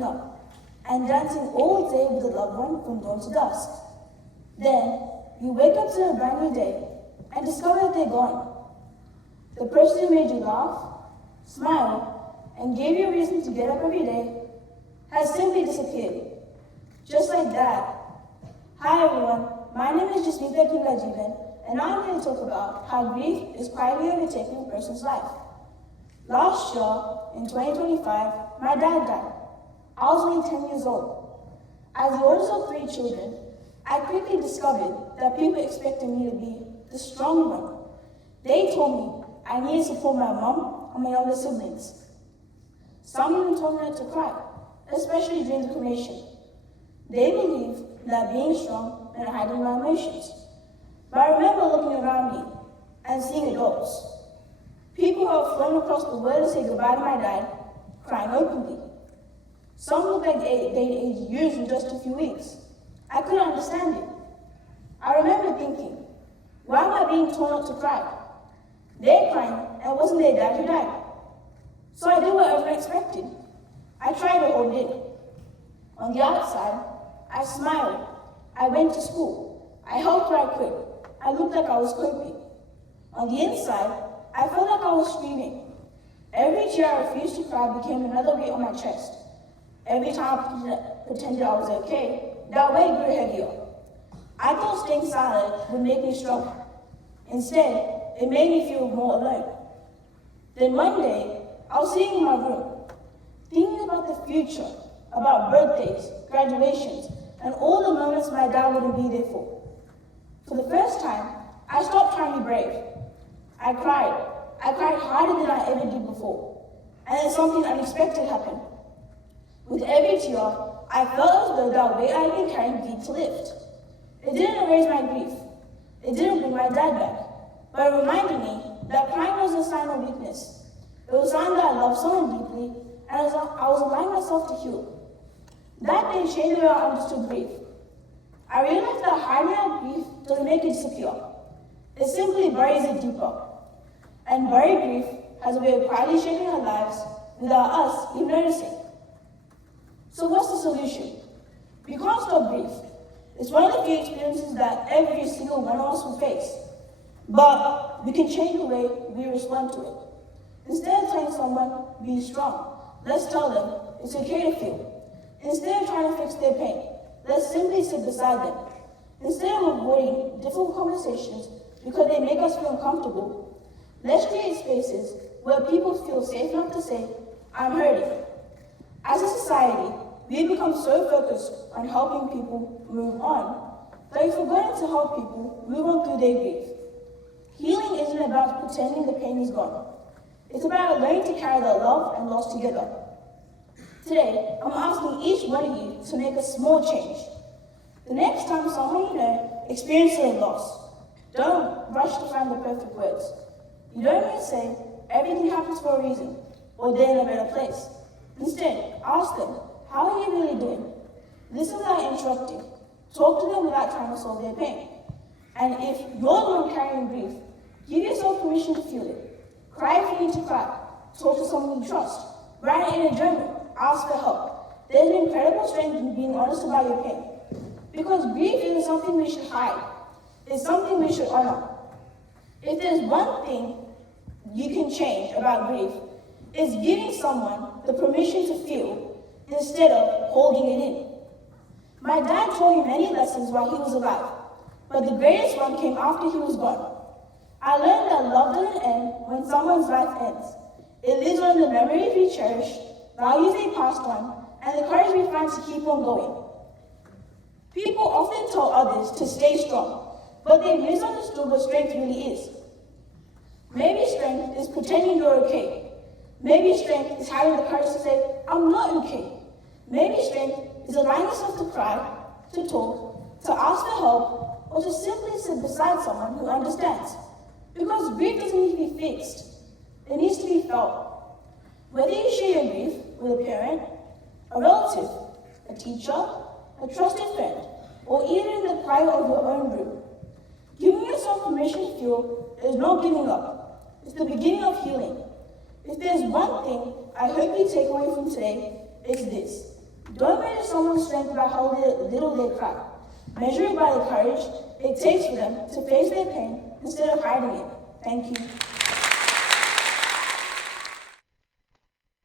waking up and dancing all day with a loved one from dawn to dusk. Then, you wake up to a brand new day and discover that they're gone. The person who made you laugh, smile, and gave you a reason to get up every day has simply disappeared. Just like that. Hi everyone, my name is Jasmitha Gengajeevan, and I'm here to talk about how grief is quietly overtaking a person's life. Last year, in 2025, my dad died. I was only 10 years old. As the oldest of 3 children, I quickly discovered that people expected me to be the strong one. They told me I needed to support my mom and my younger siblings. Some even told me not to cry, especially during the cremation. They believed that being strong meant hiding my emotions. But I remember looking around me and seeing adults. People who have flown across the world to say goodbye to my dad, crying openly. Some looked like they'd aged years in just a few weeks. I couldn't understand it. I remember thinking, why am I being told not to cry? They're crying, and it wasn't their dad who died. So I did what everyone expected. I tried to hold it in. On the outside, I smiled. I went to school. I helped where I could. I looked like I was coping. On the inside, I felt like I was screaming. Every tear I refused to cry became another weight on my chest. Every time I pretended I was okay, that weight grew heavier. I thought staying silent would make me stronger. Instead, it made me feel more alone. Then one day, I was sitting in my room, thinking about the future, about birthdays, graduations, and all the moments my dad wouldn't be there for. For the first time, I stopped trying to be brave. I cried. I cried harder than I ever did before. And then something unexpected happened. With every tear, I felt as though that weight I had been carrying began to lift. It didn't erase my grief. It didn't bring my dad back. But it reminded me that crying wasn't a sign of weakness. It was a sign that I loved someone deeply, and I was allowing myself to heal. That day changed the way I understood grief. I realized that hiding out grief doesn't make it disappear. It simply buries it deeper. And buried grief has a way of quietly shaping our lives without us even noticing. So what's the solution? We can't stop grief. It's one of the few experiences that every single one of us will face. But we can change the way we respond to it. Instead of telling someone, be strong, let's tell them it's okay to feel. Instead of trying to fix their pain, let's simply sit beside them. Instead of avoiding difficult conversations because they make us feel uncomfortable, let's create spaces where people feel safe enough to say, I'm hurting. As a society, we've become so focused on helping people move on that we've forgotten to help people move on through their grief. Healing isn't about pretending the pain is gone. It's about learning to carry the love and loss together. Today, I'm asking each one of you to make a small change. The next time someone you know experiences a loss, don't rush to find the perfect words. You don't need to say, everything happens for a reason, or they're in a better place. Instead, ask them, how are you really doing? Listen without interrupting. Talk to them without trying to solve their pain. And if you're the one carrying grief, give yourself permission to feel it. Cry if you need to cry. Talk to someone you trust. Write it in a journal. Ask for help. There's an incredible strength in being honest about your pain. Because grief isn't something we should hide. It's something we should honor. If there's one thing you can change about grief, it's giving someone the permission to feel instead of holding it in. My dad taught me many lessons while he was alive, but the greatest one came after he was gone. I learned that love doesn't end when someone's life ends. It lives on in the memories we cherish, values they passed on, and the courage we find to keep on going. People often tell others to stay strong, but they've misunderstood what strength really is. Maybe strength is pretending you're okay. Maybe strength is having the courage to say, I'm not okay. Maybe strength is allowing yourself to cry, to talk, to ask for help, or to simply sit beside someone who understands. Because grief doesn't need to be fixed. It needs to be felt. Whether you share your grief with a parent, a relative, a teacher, a trusted friend, or even in the quiet of your own room, giving yourself permission to feel is not giving up. It's the beginning of healing. If there's one thing I hope you take away from today, it's this. Don't measure someone's strength by how little they cry. Measure it by the courage it takes for them to face their pain instead of hiding it. Thank you.